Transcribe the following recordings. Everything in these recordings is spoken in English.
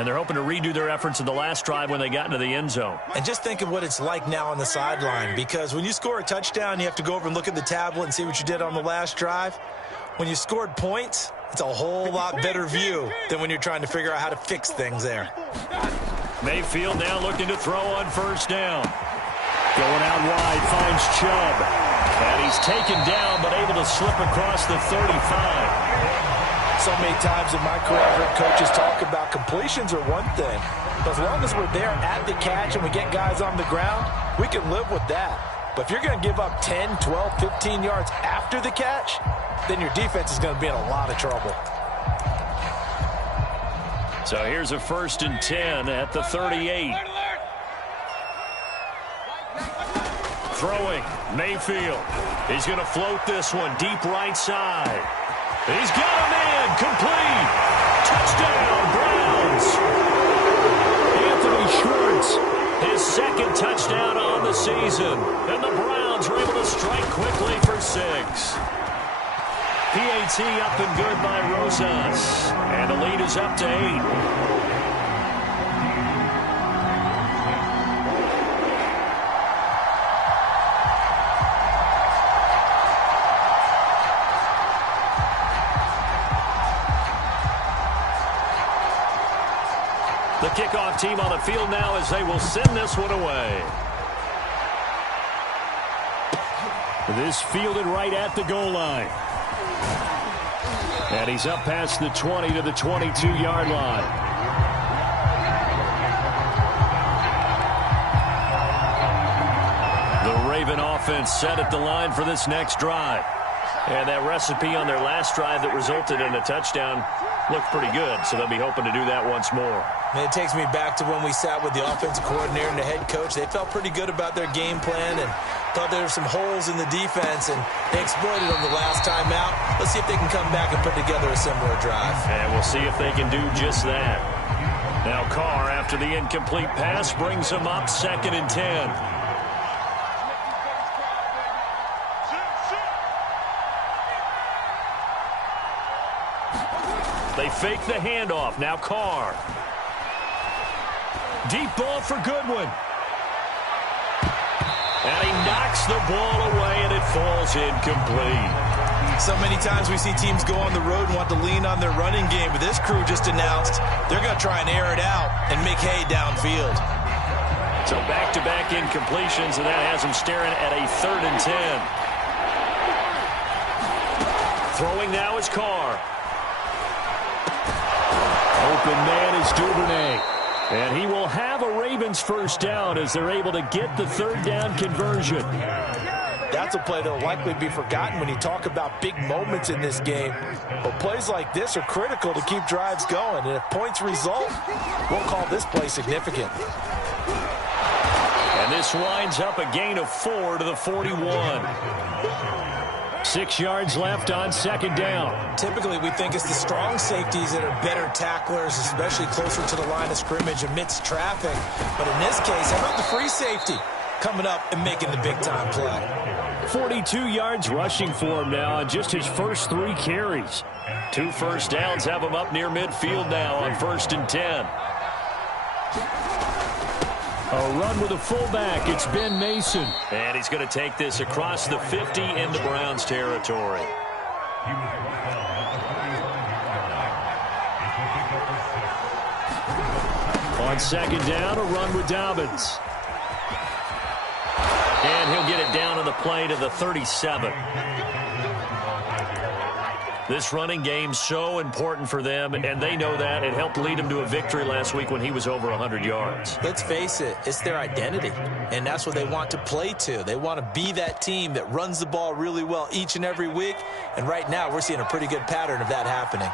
And they're hoping to redo their efforts in the last drive when they got into the end zone. And just think of what it's like now on the sideline, because when you score a touchdown, you have to go over and look at the tablet and see what you did on the last drive. When you scored points, it's a whole lot better view than when you're trying to figure out how to fix things there. Mayfield now looking to throw on first down. Going out wide, finds Chubb. And he's taken down, but able to slip across the 35. So many times in my career, I've heard coaches talk about completions are one thing. But as long as we're there at the catch and we get guys on the ground, we can live with that. But if you're going to give up 10, 12, 15 yards after the catch, then your defense is going to be in a lot of trouble. So here's a 1st and 10 at the 38. Throwing, Mayfield. He's going to float this one deep right side. He's got a man, complete. Touchdown, Browns. Anthony Schwartz, his 2nd touchdown on the season. And the Browns were able to strike quickly for 6. PAT up and good by Rosas. And the lead is up to 8. The kickoff team on the field now as they will send this one away. This fielded right at the goal line. And he's up past the 20 to the 22-yard line. The Raven offense set at the line for this next drive. And that recipe on their last drive that resulted in a touchdown looked pretty good, so they'll be hoping to do that once more. And it takes me back to when we sat with the offensive coordinator and the head coach. They felt pretty good about their game plan and thought there were some holes in the defense, and they exploited them the last time out. Let's see if they can come back and put together a similar drive. And we'll see if they can do just that. Now Carr, after the incomplete pass, brings them up 2nd and 10. They fake the handoff. Now Carr. Deep ball for Goodwin. And he knocks the ball away, and it falls incomplete. So many times we see teams go on the road and want to lean on their running game, but this crew just announced they're going to try and air it out and make hay downfield. So back-to-back incompletions, and that has them staring at a 3rd and 10. Throwing now is Carr. Open man is Duvernay. And he will have a Ravens first down as they're able to get the 3rd down conversion. That's a play that will likely be forgotten when you talk about big moments in this game. But plays like this are critical to keep drives going. And if points result, we'll call this play significant. And this winds up a gain of 4 to the 41. 6 yards left on 2nd down. Typically, we think it's the strong safeties that are better tacklers, especially closer to the line of scrimmage amidst traffic. But in this case, how about the free safety coming up and making the big-time play? 42 yards rushing for him now on just his first 3 carries. 2 first downs have him up near midfield now on 1st and 10. A run with a fullback. It's Ben Mason. And he's going to take this across the 50 into Browns territory. On 2nd down, a run with Dobbins. And he'll get it down on the play to the 37. This running game so important for them, and they know that. It helped lead them to a victory last week when he was over 100 yards. Let's face it, it's their identity, and that's what they want to play to. They want to be that team that runs the ball really well each and every week, and right now we're seeing a pretty good pattern of that happening.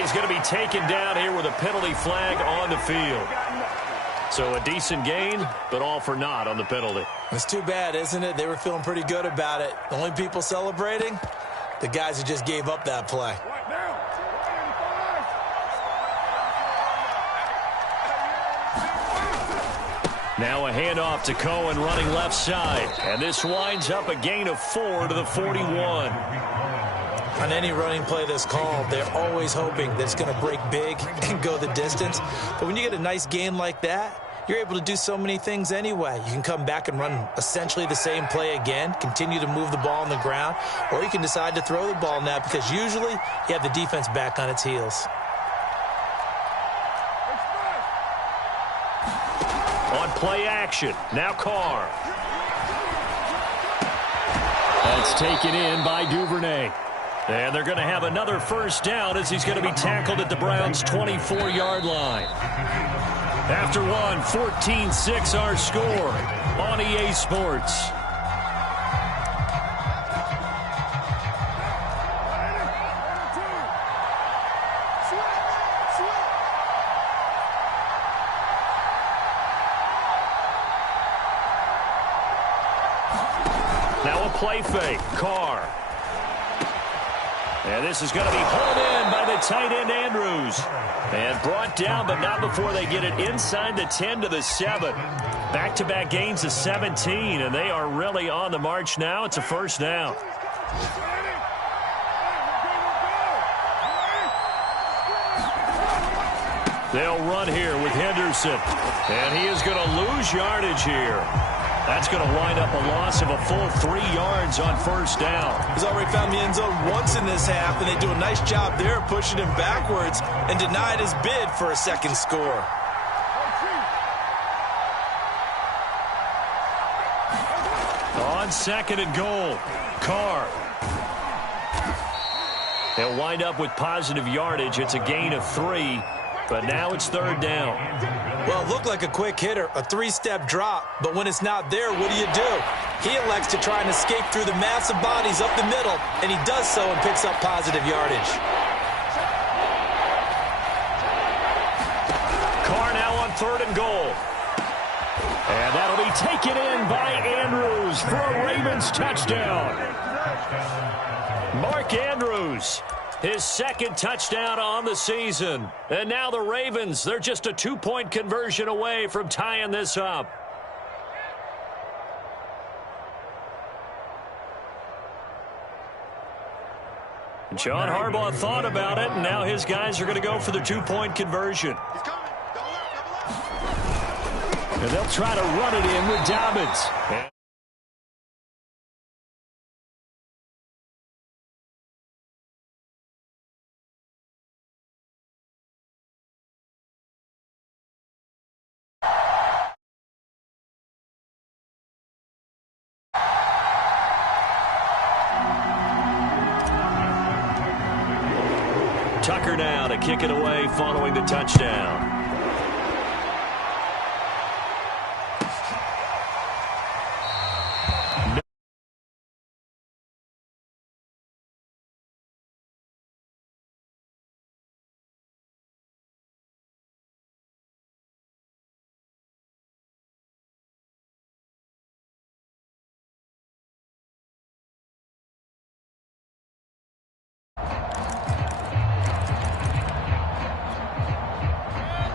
He's going to be taken down here with a penalty flag on the field. So a decent gain, but all for naught on the penalty. It's too bad, isn't it? They were feeling pretty good about it. The only people celebrating, the guys who just gave up that play. Now a handoff to Cohen running left side. And this winds up a gain of 4 to the 41. On any running play that's called, they're always hoping that it's going to break big and go the distance. But when you get a nice gain like that, you're able to do so many things anyway. You can come back and run essentially the same play again, continue to move the ball on the ground, or you can decide to throw the ball now because usually you have the defense back on its heels. On play action, now Carr. That's taken in by Duvernay. And they're going to have another first down as he's going to be tackled at the Browns' 24-yard line. After one, 14-6 our score on EA Sports. Now a play fake, Carr. And this is going to be hauled in by the tight end, Andrews. And brought down, but not before they get it inside the 10 to the 7. Back-to-back gains of 17, and they are really on the march now. It's a first down. They'll run here with Henderson. And he is going to lose yardage here. That's going to wind up a loss of a full 3 yards on first down. He's already found the end zone once in this half, and they do a nice job there pushing him backwards and denied his bid for a second score. On second and goal, Carr. They'll wind up with positive yardage. It's a gain of 3, but now it's third down. Well, it looked like a quick hitter, a 3-step drop, but when it's not there, what do? He elects to try and escape through the massive bodies up the middle, and he does so and picks up positive yardage. Carr now on third and goal. And that'll be taken in by Andrews for a Ravens touchdown. Mark Andrews. His second touchdown on the season. And now the Ravens, they're just a 2-point conversion away from tying this up. John Harbaugh thought about it, and now his guys are going to go for the 2-point conversion. And they'll try to run it in with Dobbins. Tucker now to kick it away following the touchdown.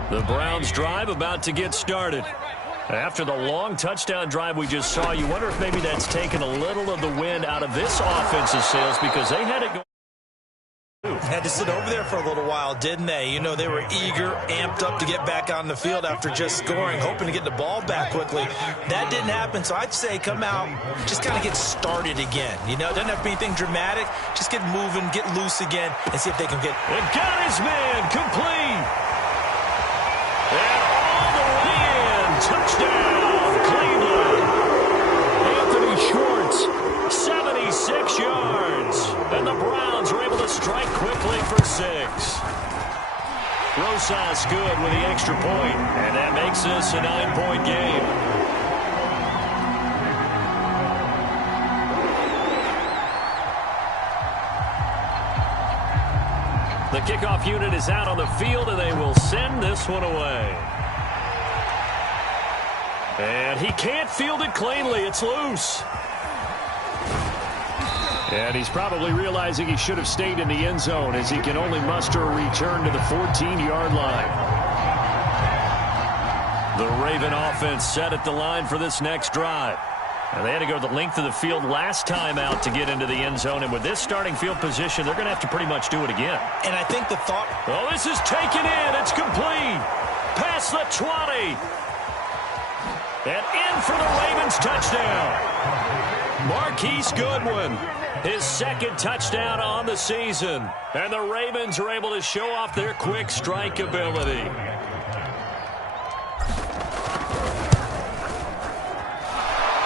The Browns drive about to get started. After the long touchdown drive we just saw, you wonder if maybe that's taken a little of the wind out of this offensive sails because they had it go. Had to sit over there for a little while, didn't they? You know, they were eager, amped up to get back on the field after just scoring, hoping to get the ball back quickly. That didn't happen, so I'd say come out, just kind of get started again. You know, it doesn't have to be anything dramatic. Just get moving, get loose again, and see if they can get... And got his man complete. And all the way in. Touchdown, Cleveland. Anthony Schwartz, 76 yards. And the Browns are able to strike quickly for 6. Rosas good with the extra point, and that makes this a 9-point game. The kickoff unit is out on the field, and they will send this one away. And he can't field it cleanly. It's loose. And he's probably realizing he should have stayed in the end zone as he can only muster a return to the 14-yard line. The Raven offense set at the line for this next drive. And they had to go the length of the field last time out to get into the end zone. And with this starting field position, they're going to have to pretty much do it again. And I think the thought... Oh, this is taken in. It's complete. Past the 20. And in for the Ravens touchdown. Marquise Goodwin, his second touchdown on the season. And the Ravens are able to show off their quick strike ability.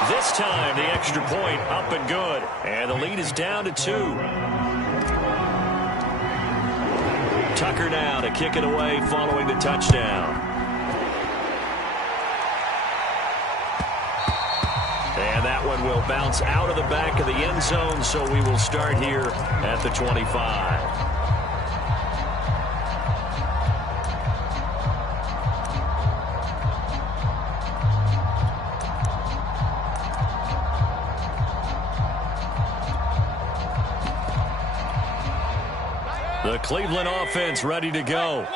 This time, the extra point up and good. And the lead is down to 2. Tucker now to kick it away following the touchdown. And that one will bounce out of the back of the end zone, so we will start here at the 25. The Cleveland offense ready to go.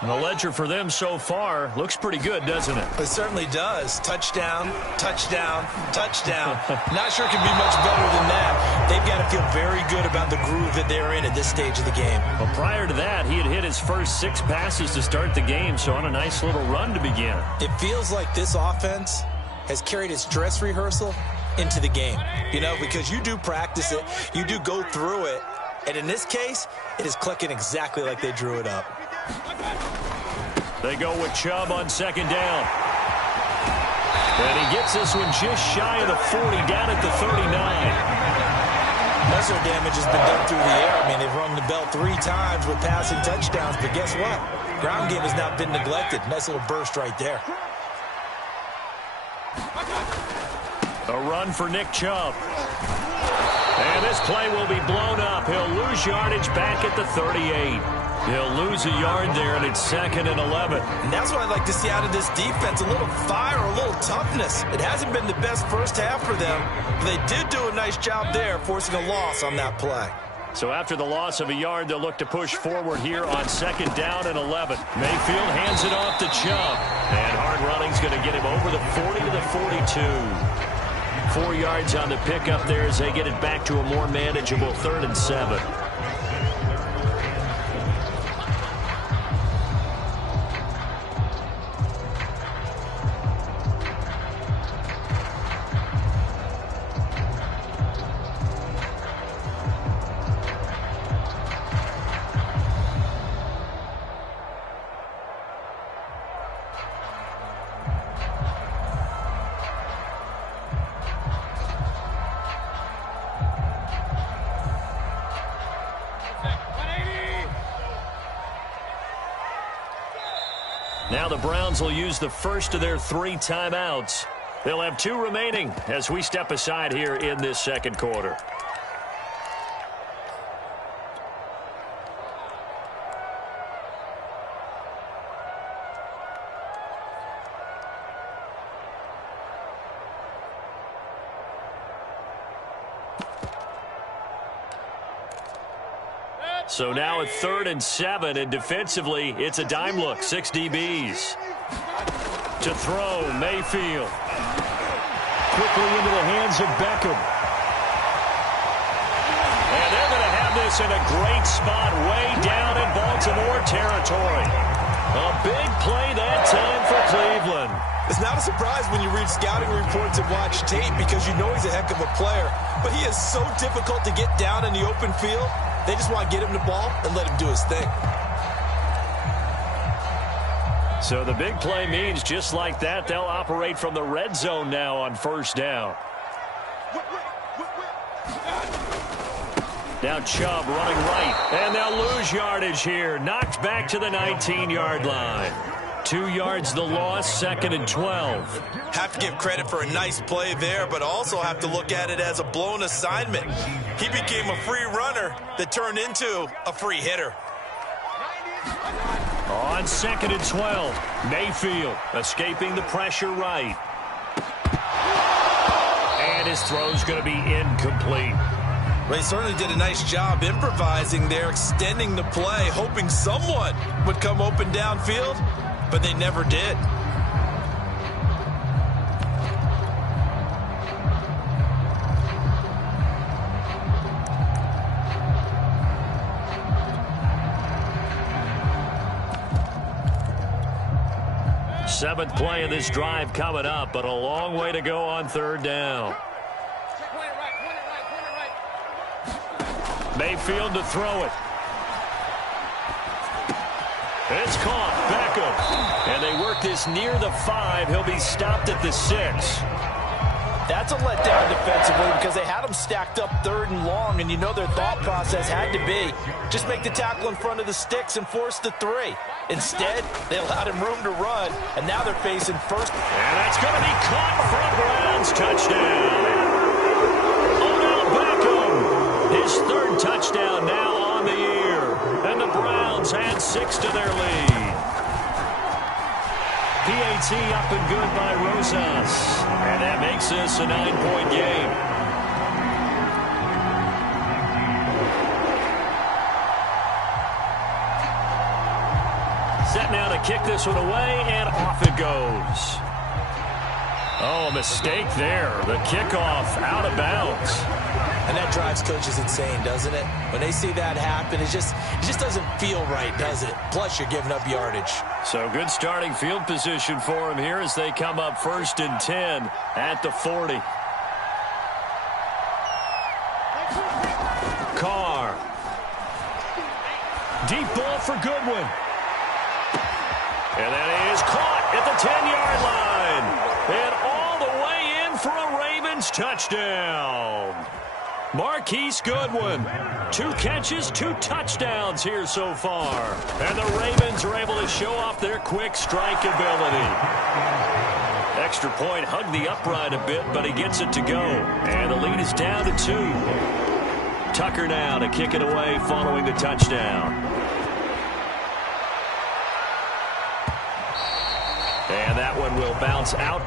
And the ledger for them so far looks pretty good, doesn't it? It certainly does. Touchdown, touchdown, touchdown. Not sure it can be much better than that. They've got to feel very good about the groove that they're in at this stage of the game. Well, prior to that, he had hit his first 6 passes to start the game, so on a nice little run to begin. It feels like this offense has carried its dress rehearsal into the game. You know, because you do practice it, you do go through it, and in this case, it is clicking exactly like they drew it up. They go with Chubb on second down. And he gets this one just shy of the 40, down at the 39. Most of their damage has been done through the air. I mean, they've rung the bell 3 times with passing touchdowns, but guess what? Ground game has not been neglected. Nice little burst right there. A run for Nick Chubb. And this play will be blown up. He'll lose yardage back at the 38. He'll lose a yard there, and it's 2nd and 11. And that's what I'd like to see out of this defense, a little fire, a little toughness. It hasn't been the best first half for them, but they did do a nice job there, forcing a loss on that play. So after the loss of a yard, they'll look to push forward here on 2nd down and 11. Mayfield hands it off to Chubb. And hard running's going to get him over the 40 to the 42. 4 yards on the pickup there as they get it back to a more manageable 3rd and 7. Now the Browns will use the first of their 3 timeouts. They'll have 2 remaining as we step aside here in this second quarter. So now a 3rd and 7, and defensively, it's a dime look. 6 DBs. To throw, Mayfield. Quickly into the hands of Beckham. And they're going to have this in a great spot way down in Baltimore territory. A big play that time for Cleveland. It's not a surprise when you read scouting reports and watch tape because you know he's a heck of a player. But he is so difficult to get down in the open field. They just want to get him the ball and let him do his thing. So the big play means just like that, they'll operate from the red zone now on 1st down. Now Chubb running right, and they'll lose yardage here. Knocked back to the 19-yard line. 2 yards the loss, 2nd and 12. Have to give credit for a nice play there, but also have to look at it as a blown assignment. He became a free runner that turned into a free hitter. On 2nd and 12, Mayfield escaping the pressure right. And his throw's going to be incomplete. Well, he certainly did a nice job improvising there, extending the play, hoping someone would come open downfield, but they never did. Seventh play of this drive coming up, but a long way to go on third down. Mayfield to throw it. It's caught. Beckham. And they work this near the 5. He'll be stopped at the 6. That's a letdown defensively because they had him stacked up third and long, and you know their thought process had to be just make the tackle in front of the sticks and force the 3. Instead, they allowed him room to run, and now they're facing first. And that's going to be caught for a Browns touchdown. Odell Beckham, his third touchdown now on the year. And the Browns add 6 to their lead. PAT up and good by Rosas. And that makes this a 9-point game. Set now to kick this one away, and off it goes. Oh, a mistake there. The kickoff out of bounds. And that drives coaches insane, doesn't it? When they see that happen, it just doesn't feel right, does it? Plus, you're giving up yardage. So good starting field position for him here as they come up 1st and 10 at the 40. Carr. Deep ball for Goodwin. And that is caught at the 10-yard line. And all the way in for a Ravens touchdown. Marquise Goodwin, 2 catches, 2 touchdowns here so far. And the Ravens are able to show off their quick strike ability. Extra point hugged the upright a bit, but he gets it to go. And the lead is down to 2. Tucker now to kick it away following the touchdown. And that one will bounce out.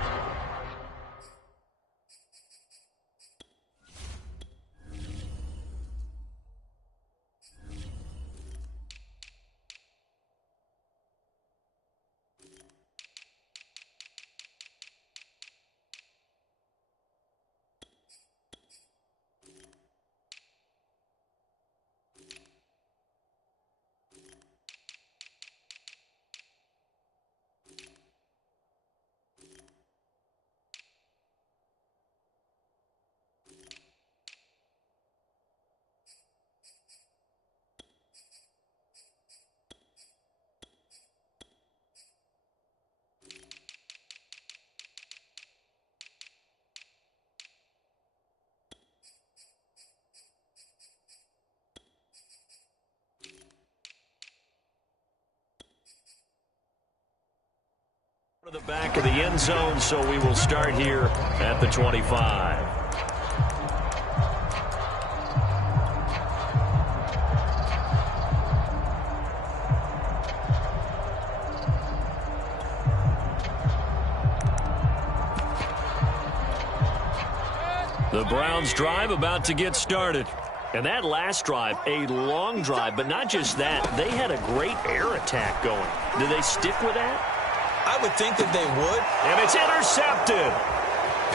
To the back of the end zone, so we will start here at the 25. The Browns drive about to get started. And that last drive, a long drive, but not just that. They had a great air attack going. Do they stick with that? I would think that they would. And it's intercepted.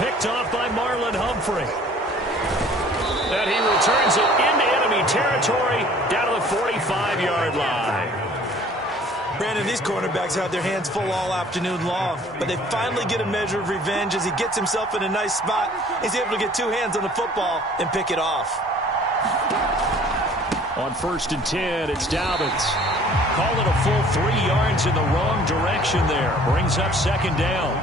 Picked off by Marlon Humphrey. And he returns it into enemy territory down to the 45-yard line. Brandon, these cornerbacks had their hands full all afternoon long, but they finally get a measure of revenge as he gets himself in a nice spot. He's able to get 2 hands on the football and pick it off. On 1st and 10, it's Dobbins. Call it a full 3 yards in the wrong direction there. Brings up 2nd down.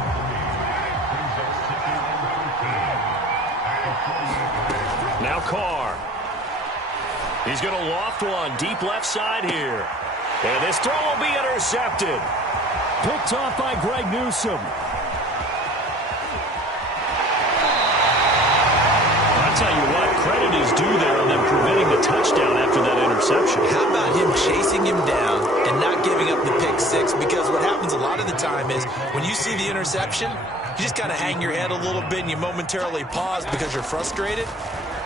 Now Carr. He's going to loft one deep left side here. And this throw will be intercepted. Picked off by Greg Newsome. I'll tell you what, credit is due there on them preventing the touchdown after that interception. How about him chasing him down and not giving up the pick 6? Because what happens a lot of the time is when you see the interception, you just kind of hang your head a little bit and you momentarily pause because you're frustrated.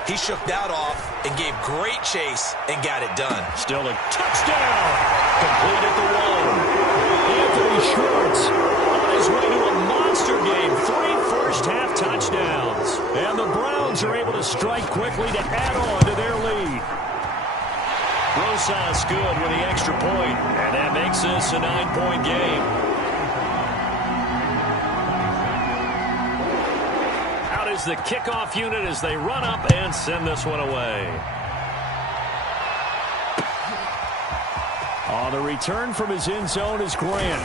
He shook that off and gave great chase and got it done. Still a touchdown. Complete at the 1. Anthony Schwartz on his way to a monster game. 3 first-half touchdowns. And the Browns are able to strike quickly to add on to their lead. Rosas good with the extra point. And that makes this a 9-point game. is the kickoff unit as they run up and send this one away. On the return from his end zone is Grant.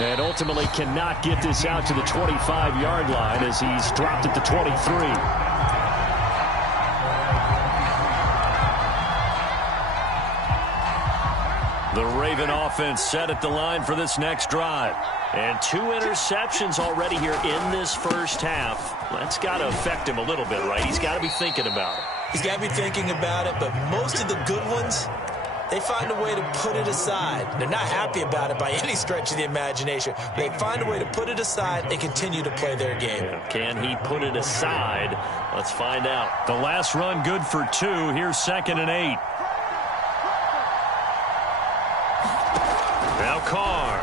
And ultimately cannot get this out to the 25-yard line as he's dropped at the 23. The Raven offense set at the line for this next drive. And 2 interceptions already here in this first half. That's got to affect him a little bit, right? He's got to be thinking about it. He's got to be thinking about it, but most of the good ones, they find a way to put it aside. They're not happy about it by any stretch of the imagination. They find a way to put it aside and continue to play their game. Can he put it aside? Let's find out. The last run good for 2. Here's 2nd and 8. Now Carr.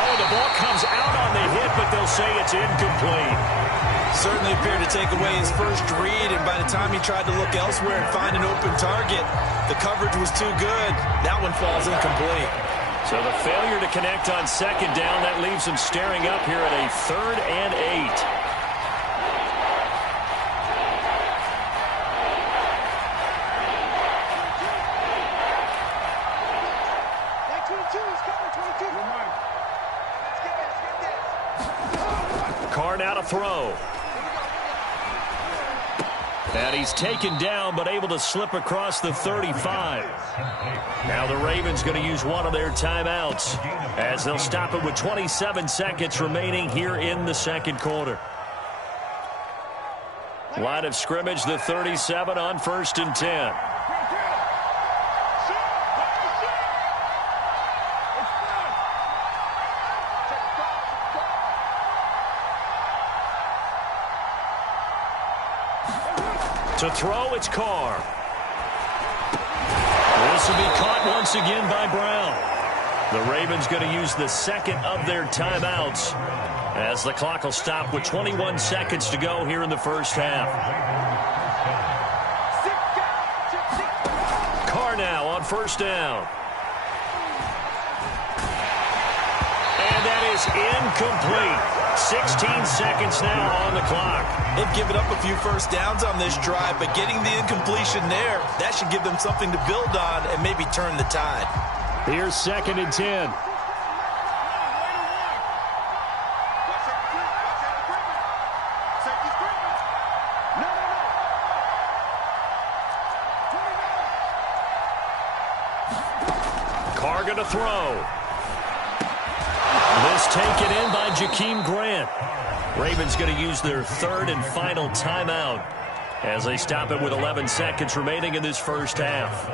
Oh, the ball comes out on the hit, but they'll say it's incomplete. Certainly appeared to take away his first read, and by the time he tried to look elsewhere and find an open target, the coverage was too good. That one falls incomplete. So the failure to connect on 2nd down, that leaves him staring up here at a 3rd and 8. Carr now to throw. And he's taken down, but able to slip across the 35. Now the Ravens going to use one of their timeouts as they'll stop it with 27 seconds remaining here in the second quarter. Line of scrimmage, the 37 on 1st and 10. To throw, it's Carr. This will be caught once again by Brown. The Ravens going to use the 2nd of their timeouts as the clock will stop with 21 seconds to go here in the first half. Carr now on 1st down. And that is incomplete. 16 seconds now on the clock. They've given up a few first downs on this drive, but getting the incompletion there, that should give them something to build on and maybe turn the tide. Here's 2nd and 10. Carr going to throw. This taken in by Jakeem Grant. Ravens going to use their 3rd and final timeout as they stop it with 11 seconds remaining in this first half.